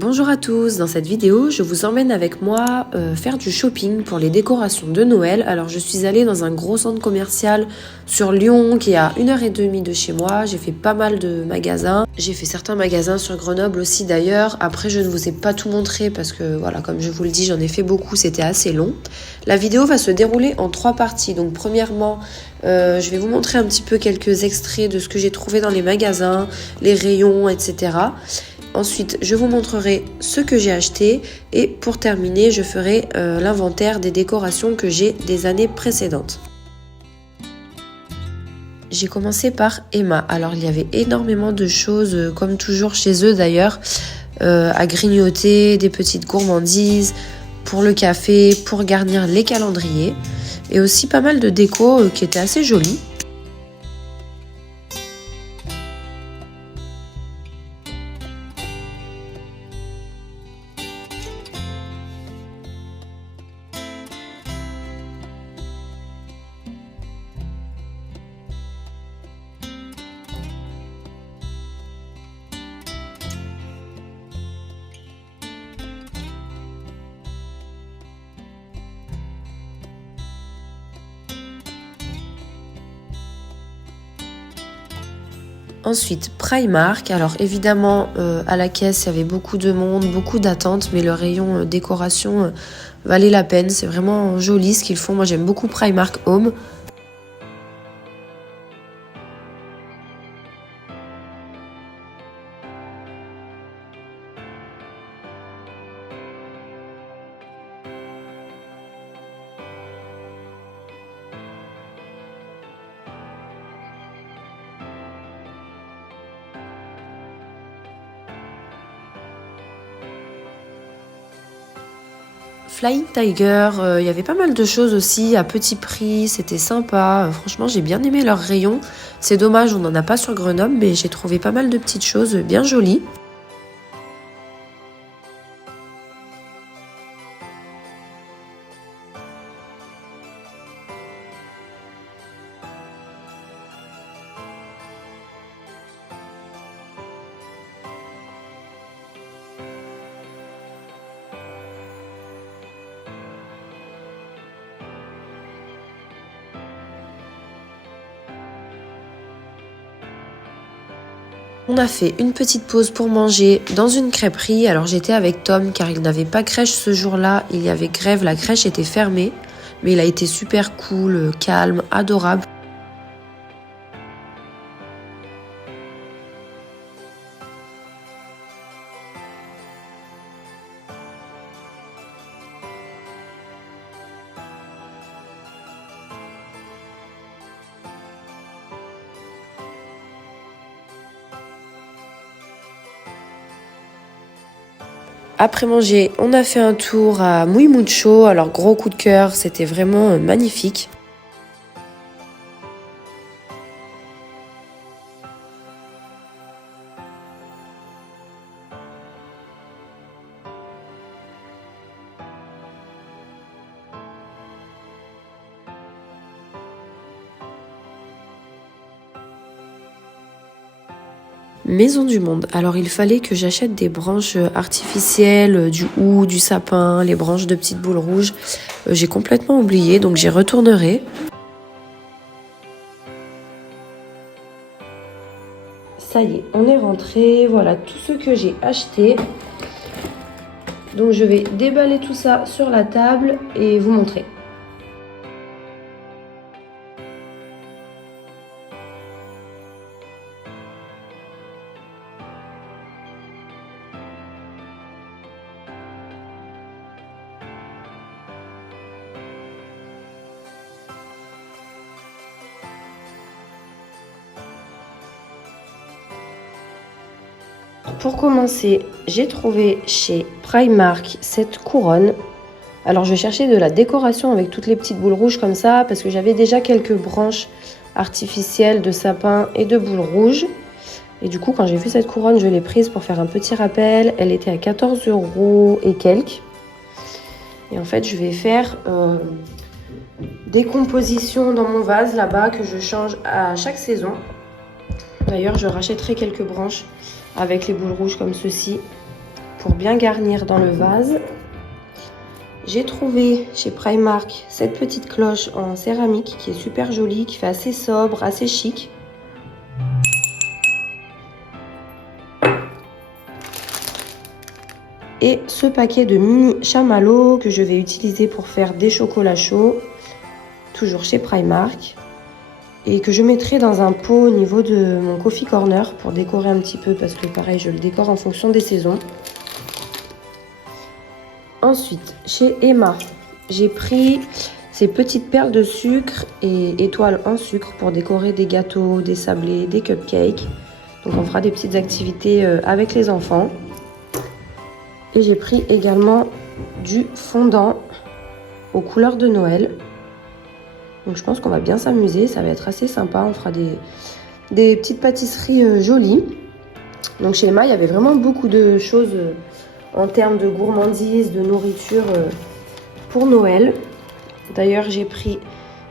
Bonjour à tous, dans cette vidéo je vous emmène avec moi faire du shopping pour les décorations de Noël. Alors je suis allée dans un gros centre commercial sur Lyon qui est à 1h30 de chez moi. J'ai fait pas mal de magasins, j'ai fait certains magasins sur Grenoble aussi d'ailleurs. Après je ne vous ai pas tout montré parce que voilà, comme je vous le dis, j'en ai fait beaucoup, c'était assez long. La vidéo va se dérouler en 3 parties. Donc premièrement je vais vous montrer un petit peu quelques extraits de ce que j'ai trouvé dans les magasins, les rayons, etc. Ensuite, je vous montrerai ce que j'ai acheté et pour terminer, je ferai l'inventaire des décorations que j'ai des années précédentes. J'ai commencé par Emma. Alors, il y avait énormément de choses, comme toujours chez eux d'ailleurs, à grignoter, des petites gourmandises, pour le café, pour garnir les calendriers et aussi pas mal de déco qui étaient assez jolies. Ensuite, Primark. Alors évidemment, à la caisse, il y avait beaucoup de monde, beaucoup d'attentes, mais le rayon décoration valait la peine. C'est vraiment joli ce qu'ils font. Moi, j'aime beaucoup Primark Home. Flying Tiger, il y avait pas mal de choses aussi à petit prix, c'était sympa. Franchement, j'ai bien aimé leur rayon. C'est dommage, on n'en a pas sur Grenoble, mais j'ai trouvé pas mal de petites choses bien jolies. On a fait une petite pause pour manger dans une crêperie. Alors j'étais avec Tom car il n'avait pas crèche ce jour-là. Il y avait grève, la crèche était fermée. Mais il a été super cool, calme, adorable. Après manger, on a fait un tour à Muy Mucho. Alors gros coup de cœur, c'était vraiment magnifique. Maison du Monde. Alors il fallait que j'achète des branches artificielles, du hou, du sapin, les branches de petites boules rouges. J'ai complètement oublié, donc j'y retournerai. Ça y est, on est rentré. Voilà tout ce que j'ai acheté. Donc je vais déballer tout ça sur la table et vous montrer. Pour commencer, j'ai trouvé chez Primark cette couronne. Alors je cherchais de la décoration avec toutes les petites boules rouges comme ça parce que j'avais déjà quelques branches artificielles de sapin et de boules rouges. Et du coup, quand j'ai vu cette couronne, je l'ai prise pour faire un petit rappel. Elle était à 14 € et quelques. Et en fait, je vais faire des compositions dans mon vase là-bas que je change à chaque saison. D'ailleurs, je rachèterai quelques branches avec les boules rouges comme ceci pour bien garnir dans le vase. J'ai trouvé chez Primark cette petite cloche en céramique qui est super jolie, qui fait assez sobre, assez chic. Et ce paquet de mini chamallows que je vais utiliser pour faire des chocolats chauds, toujours chez Primark. Et que je mettrai dans un pot au niveau de mon coffee corner pour décorer un petit peu parce que pareil, je le décore en fonction des saisons. Ensuite, chez Emma, j'ai pris ces petites perles de sucre et étoiles en sucre pour décorer des gâteaux, des sablés, des cupcakes. Donc on fera des petites activités avec les enfants. Et j'ai pris également du fondant aux couleurs de Noël. Donc je pense qu'on va bien s'amuser, ça va être assez sympa. On fera des petites pâtisseries jolies. Donc chez Emma, il y avait vraiment beaucoup de choses en termes de gourmandise, de nourriture pour Noël. D'ailleurs, j'ai pris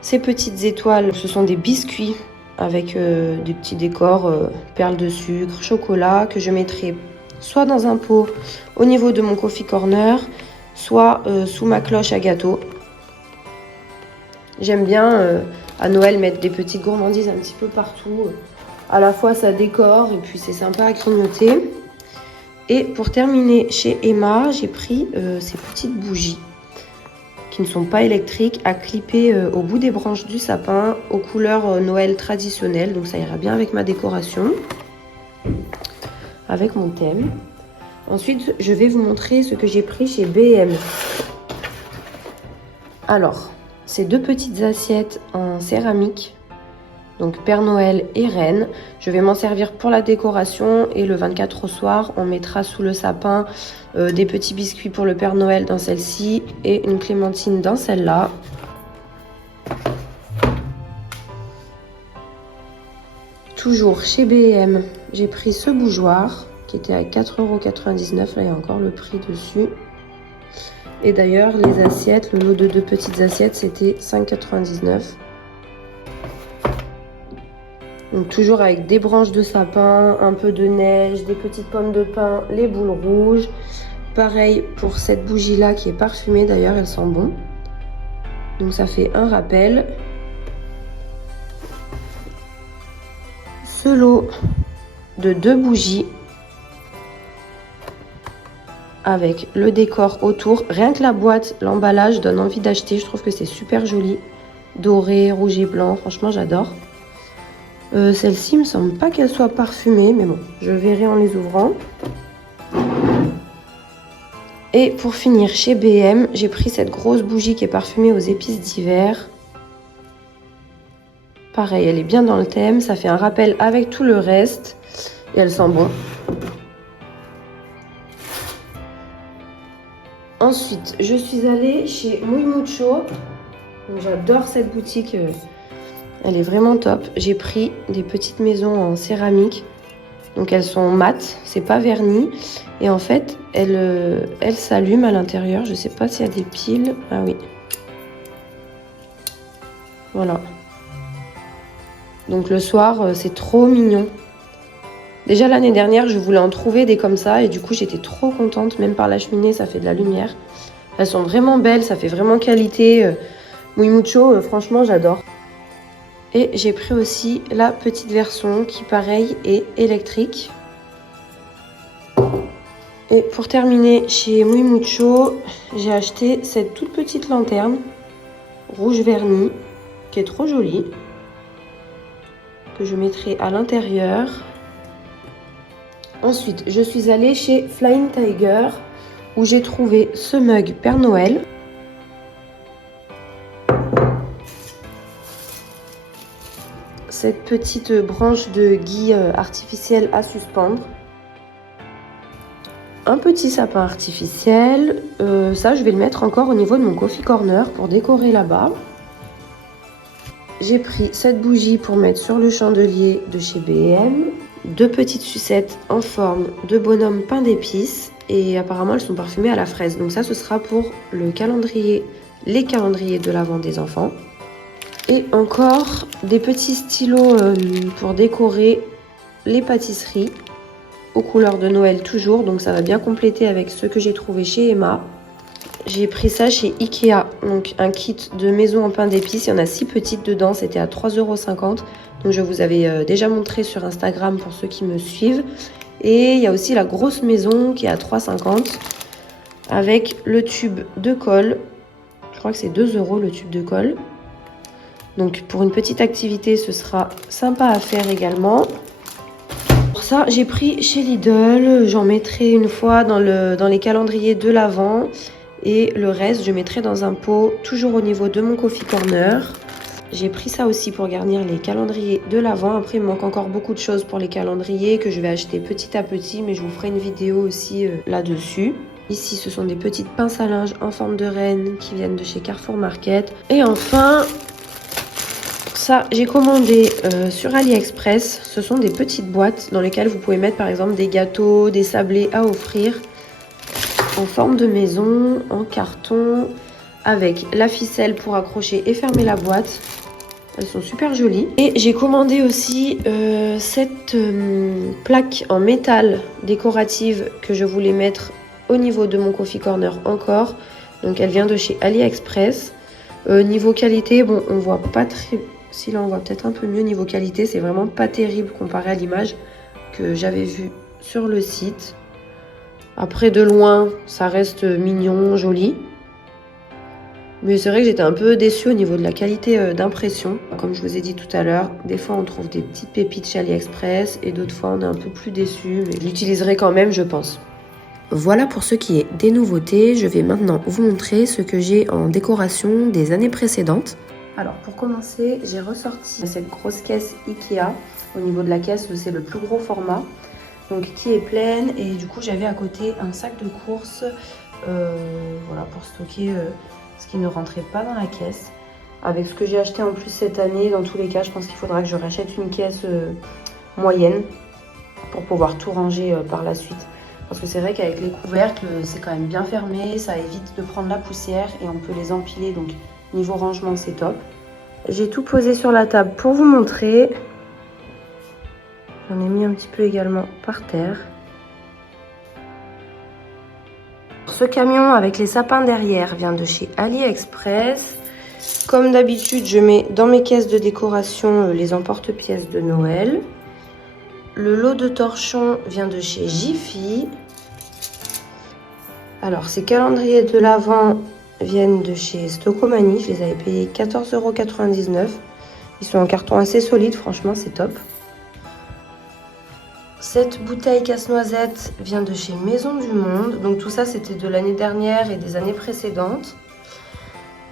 ces petites étoiles. Ce sont des biscuits avec des petits décors, perles de sucre, chocolat, que je mettrai soit dans un pot au niveau de mon coffee corner, soit sous ma cloche à gâteau. J'aime bien à Noël mettre des petites gourmandises un petit peu partout. À la fois ça décore et puis c'est sympa à grignoter. Et pour terminer chez Emma, j'ai pris ces petites bougies qui ne sont pas électriques à clipper au bout des branches du sapin aux couleurs Noël traditionnelles. Donc ça ira bien avec ma décoration, avec mon thème. Ensuite, je vais vous montrer ce que j'ai pris chez B&M. Alors, ces deux petites assiettes en céramique, donc Père Noël et Reine. Je vais m'en servir pour la décoration et le 24 au soir, on mettra sous le sapin des petits biscuits pour le Père Noël dans celle-ci et une clémentine dans celle-là. Toujours chez B&M, j'ai pris ce bougeoir qui était à 4,99 €. Là, il y a encore le prix dessus. Et d'ailleurs, les assiettes, le lot de deux petites assiettes, c'était 5,99 €. Donc toujours avec des branches de sapin, un peu de neige, des petites pommes de pin, les boules rouges. Pareil pour cette bougie-là qui est parfumée, d'ailleurs, elle sent bon. Donc ça fait un rappel. Ce lot de deux bougies avec le décor autour. Rien que la boîte, l'emballage donne envie d'acheter. Je trouve que c'est super joli. Doré, rouge et blanc. Franchement, j'adore. Celle-ci, il me semble pas qu'elle soit parfumée. Mais bon, je verrai en les ouvrant. Et pour finir, chez B&M, j'ai pris cette grosse bougie qui est parfumée aux épices d'hiver. Pareil, elle est bien dans le thème. Ça fait un rappel avec tout le reste. Et elle sent bon. Ensuite, je suis allée chez Muy Mucho. J'adore cette boutique. Elle est vraiment top. J'ai pris des petites maisons en céramique. Donc elles sont mates, c'est pas verni. Et en fait, elles s'allument à l'intérieur. Je sais pas s'il y a des piles. Ah oui. Voilà. Donc le soir, c'est trop mignon. Déjà l'année dernière, je voulais en trouver des comme ça et du coup j'étais trop contente. Même par la cheminée, ça fait de la lumière. Elles sont vraiment belles, ça fait vraiment qualité. Muy Mucho, franchement, j'adore. Et j'ai pris aussi la petite version qui, pareil, est électrique. Et pour terminer, chez Muy Mucho, j'ai acheté cette toute petite lanterne rouge verni qui est trop jolie, que je mettrai à l'intérieur. Ensuite, je suis allée chez Flying Tiger où j'ai trouvé ce mug Père Noël. Cette petite branche de gui artificielle à suspendre. Un petit sapin artificiel. Ça, je vais le mettre encore au niveau de mon coffee corner pour décorer là-bas. J'ai pris cette bougie pour mettre sur le chandelier de chez B&M. Deux petites sucettes en forme de bonhomme pain d'épices. Et apparemment, elles sont parfumées à la fraise. Donc ça, ce sera pour le calendrier, les calendriers de l'Avent des enfants. Et encore des petits stylos pour décorer les pâtisseries. aux couleurs de Noël toujours, donc ça va bien compléter avec ceux que j'ai trouvé chez Emma. J'ai pris ça chez Ikea, donc un kit de maison en pain d'épices. Il y en a 6 petites dedans, c'était à 3,50 €. Donc je vous avais déjà montré sur Instagram pour ceux qui me suivent. Et il y a aussi la grosse maison qui est à 3,50 € avec le tube de colle. Je crois que c'est 2 € le tube de colle. Donc pour une petite activité, ce sera sympa à faire également. Pour ça, j'ai pris chez Lidl. J'en mettrai une fois dans les calendriers de l'Avent. Et le reste, je mettrai dans un pot, toujours au niveau de mon coffee corner. J'ai pris ça aussi pour garnir les calendriers de l'Avent. Après, il me manque encore beaucoup de choses pour les calendriers que je vais acheter petit à petit. Mais je vous ferai une vidéo aussi là-dessus. Ici, ce sont des petites pinces à linge en forme de reine qui viennent de chez Carrefour Market. Et enfin, ça, j'ai commandé sur AliExpress. Ce sont des petites boîtes dans lesquelles vous pouvez mettre par exemple des gâteaux, des sablés à offrir. En forme de maison, en carton, avec la ficelle pour accrocher et fermer la boîte. Elles sont super jolies. Et j'ai commandé aussi cette plaque en métal décorative que je voulais mettre au niveau de mon coffee corner encore. Donc elle vient de chez AliExpress. Niveau qualité, bon, on voit pas très... Si là on voit peut-être un peu mieux niveau qualité, c'est vraiment pas terrible comparé à l'image que j'avais vue sur le site. Après, de loin, ça reste mignon, joli. Mais c'est vrai que j'étais un peu déçue au niveau de la qualité d'impression. Comme je vous ai dit tout à l'heure, des fois on trouve des petites pépites chez AliExpress et d'autres fois on est un peu plus déçu. Mais je l'utiliserai quand même, je pense. Voilà pour ce qui est des nouveautés. Je vais maintenant vous montrer ce que j'ai en décoration des années précédentes. Alors pour commencer, j'ai ressorti cette grosse caisse Ikea. Au niveau de la caisse, c'est le plus gros format. Donc qui est pleine, et du coup j'avais à côté un sac de courses voilà, pour stocker ce qui ne rentrait pas dans la caisse. Avec ce que j'ai acheté en plus cette année, dans tous les cas je pense qu'il faudra que je rachète une caisse moyenne pour pouvoir tout ranger par la suite. Parce que c'est vrai qu'avec les couvercles c'est quand même bien fermé, ça évite de prendre la poussière et on peut les empiler, donc niveau rangement c'est top. J'ai tout posé sur la table pour vous montrer. J'en ai mis un petit peu également par terre. Ce camion avec les sapins derrière vient de chez AliExpress. Comme d'habitude, je mets dans mes caisses de décoration les emporte-pièces de Noël. Le lot de torchons vient de chez Jiffy. Alors, ces calendriers de l'Avent viennent de chez Stocomanie. Je les avais payés 14,99 €. Ils sont en carton assez solide, franchement, c'est top. Cette bouteille casse-noisette vient de chez Maison du Monde. Donc tout ça, c'était de l'année dernière et des années précédentes.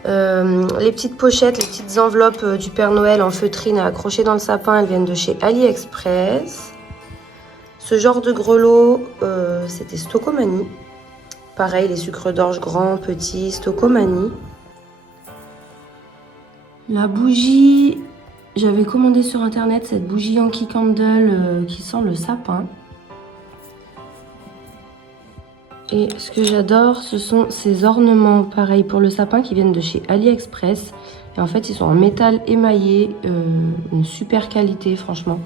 Les petites pochettes, les petites enveloppes du Père Noël en feutrine à accrocher dans le sapin, elles viennent de chez AliExpress. Ce genre de grelot, c'était Stocomanie. Pareil, les sucres d'orge grands, petits, Stocomanie. La bougie... J'avais commandé sur internet cette bougie Yankee Candle qui sent le sapin. Et ce que j'adore, ce sont ces ornements, pareil pour le sapin, qui viennent de chez AliExpress. Et en fait, ils sont en métal émaillé, une super qualité, franchement.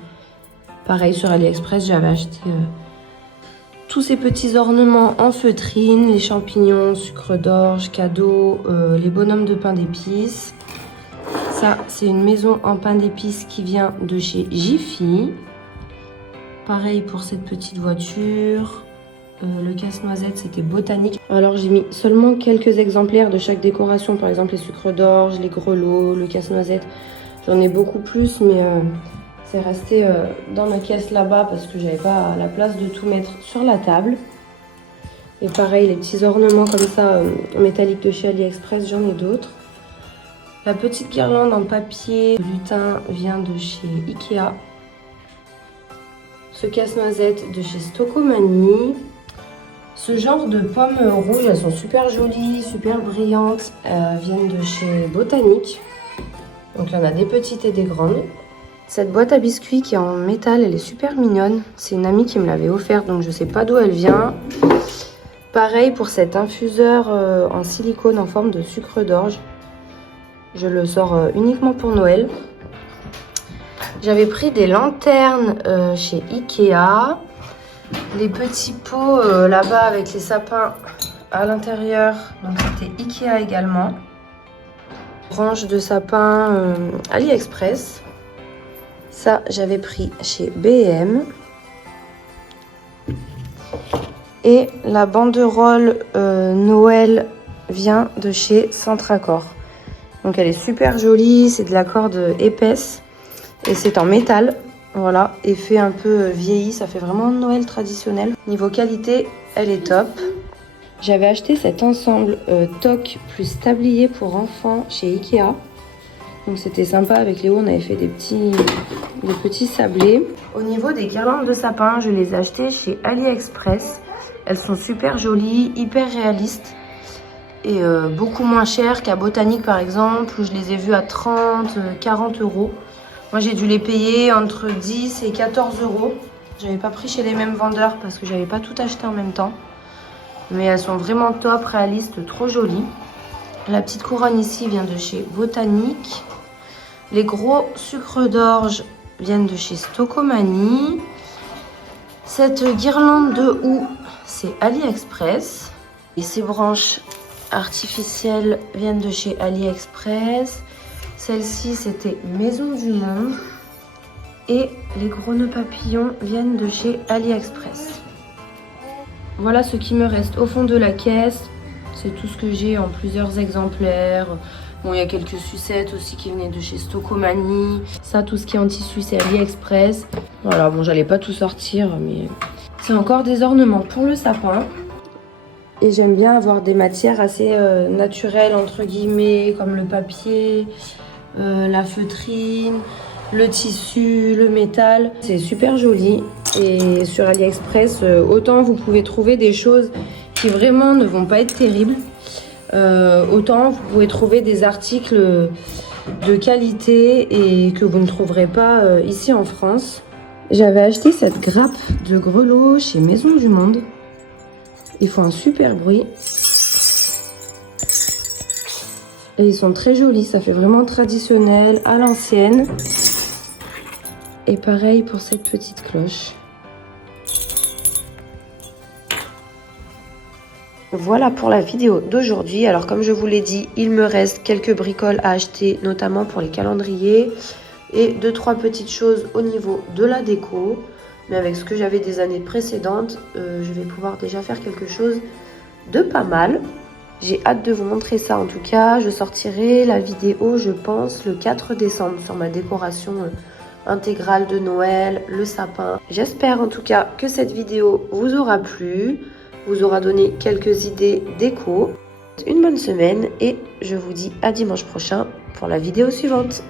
Pareil, sur AliExpress, j'avais acheté tous ces petits ornements en feutrine, les champignons, sucre d'orge, cadeaux, les bonhommes de pain d'épices. Ça, c'est une maison en pain d'épices qui vient de chez Jiffy. Pareil pour cette petite voiture. Le casse-noisette, c'était botanique. Alors, j'ai mis seulement quelques exemplaires de chaque décoration. Par exemple, les sucres d'orge, les grelots, le casse-noisette. J'en ai beaucoup plus, mais c'est resté dans ma caisse là-bas parce que j'avais pas la place de tout mettre sur la table. Et pareil, les petits ornements comme ça, métalliques de chez AliExpress, j'en ai d'autres. La petite guirlande en papier lutin vient de chez Ikea. Ce casse-noisette de chez Stocomanie. Ce genre de pommes rouges, elles sont super jolies, super brillantes. Viennent de chez Botanique. Donc il y en a des petites et des grandes. Cette boîte à biscuits qui est en métal, elle est super mignonne. C'est une amie qui me l'avait offerte, donc je ne sais pas d'où elle vient. Pareil pour cet infuseur en silicone en forme de sucre d'orge. Je le sors uniquement pour Noël. J'avais pris des lanternes chez Ikea. Les petits pots là-bas avec les sapins à l'intérieur, donc c'était Ikea également. Branche de sapin AliExpress. Ça, j'avais pris chez B&M. Et la banderole Noël vient de chez Centracor. Donc elle est super jolie, c'est de la corde épaisse et c'est en métal. Voilà, effet un peu vieilli, ça fait vraiment Noël traditionnel. Niveau qualité, elle est top. J'avais acheté cet ensemble toque plus tablier pour enfants chez Ikea. Donc c'était sympa, avec Léo on avait fait des petits sablés. Au niveau des guirlandes de sapin, je les ai achetées chez AliExpress. Elles sont super jolies, hyper réalistes et beaucoup moins chères qu'à Botanique par exemple, où je les ai vues à 30, 40 euros. Moi j'ai dû les payer entre 10 et 14 euros. J'avais pas pris chez les mêmes vendeurs parce que j'avais pas tout acheté en même temps. Mais elles sont vraiment top, réalistes, trop jolies. La petite couronne ici vient de chez Botanique. Les gros sucres d'orge viennent de chez Stocomanie. Cette guirlande de houx, c'est AliExpress. Et ces branches artificielles viennent de chez AliExpress. Celle-ci, c'était Maison du Monde. Et les gros nœuds papillons viennent de chez AliExpress. Voilà ce qui me reste au fond de la caisse. C'est tout ce que j'ai en plusieurs exemplaires. Bon, il y a quelques sucettes aussi qui venaient de chez Stocomanie. Ça, tout ce qui est en tissu, c'est AliExpress. Voilà, bon, j'allais pas tout sortir, mais c'est encore des ornements pour le sapin. Et j'aime bien avoir des matières assez naturelles, entre guillemets, comme le papier, la feutrine, le tissu, le métal. C'est super joli. Et sur AliExpress, autant vous pouvez trouver des choses qui vraiment ne vont pas être terribles, autant vous pouvez trouver des articles de qualité et que vous ne trouverez pas ici en France. J'avais acheté cette grappe de grelots chez Maison du Monde. Ils font un super bruit. Et ils sont très jolis, ça fait vraiment traditionnel, à l'ancienne. Et pareil pour cette petite cloche. Voilà pour la vidéo d'aujourd'hui. Alors comme je vous l'ai dit, il me reste quelques bricoles à acheter, notamment pour les calendriers. Et 2-3 petites choses au niveau de la déco. Mais avec ce que j'avais des années précédentes, je vais pouvoir déjà faire quelque chose de pas mal. J'ai hâte de vous montrer ça en tout cas. Je sortirai la vidéo, je pense, le 4 décembre sur ma décoration intégrale de Noël, le sapin. J'espère en tout cas que cette vidéo vous aura plu, vous aura donné quelques idées déco. Une bonne semaine et je vous dis à dimanche prochain pour la vidéo suivante.